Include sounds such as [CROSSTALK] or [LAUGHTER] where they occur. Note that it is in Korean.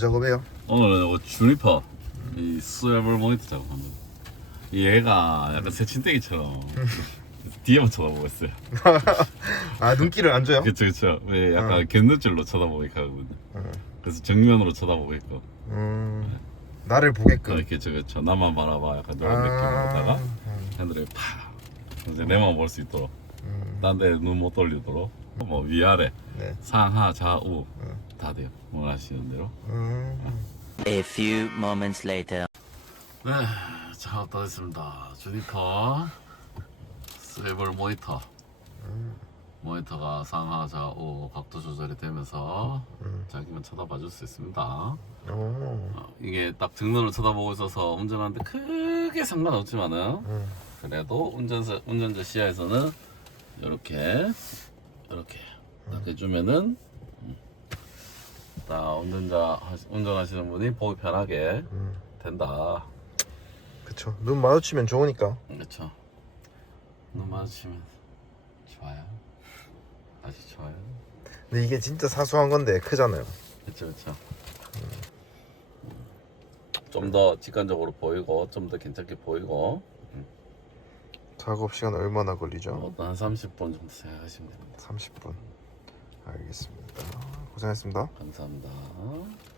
작업해요? 오늘은 요 주니퍼 이 스웨블 모니터 작업합니다. 얘가 약간 새침대기처럼 [LAUGHS] 뒤에만 쳐다보고 있어요. [LAUGHS] 아 눈길을 안 줘요? 그쵸 그쵸. 예, 약간 어. 곁눈질로 쳐다보고 있거든요. 어. 그래서 정면으로 쳐다보고 있고 음 나를 보게끔 이렇게 저 그쵸 나만 바라봐 약간 이런 아. 느낌으로다가 음, 핸들을 팍 이제 내만 볼 수 있도록 음, 딴데 눈 못 돌리도록 뭐 위아래 네. 상하 좌우 음. 다 돼요. 원하시는 대로. 음, A few moments later. 네, 작업 다 됐습니다. 주니퍼 스웨블 모니터. 모니터가 상하 좌우 각도 조절이 되면서 음. 자기만 쳐다봐 줄 수 있습니다. 오, 어, 이게 딱 정면으로 쳐다보고 있어서 운전하는데 크게 상관없지만은 음, 그래도 운전자 운전자 시야에서는 이렇게 이렇게 딱 해주면은 음, 딱 운전자 하시- 운전하시는 분이 보기 편하게 음. 된다. 그쵸 눈 마주치면 좋으니까 그렇죠. 눈 마주치면 좋아요. 아주 좋아요. 근데 이게 진짜 사소한 건데 크잖아요 그렇죠, 그렇죠. 좀 더 직관적으로 보이고 좀 더 괜찮게 보이고 작업 시간 얼마나 걸리죠? 어, 한 30분 정도 생각하시면 됩니다. 30분 알겠습니다 고생했습니다 감사합니다.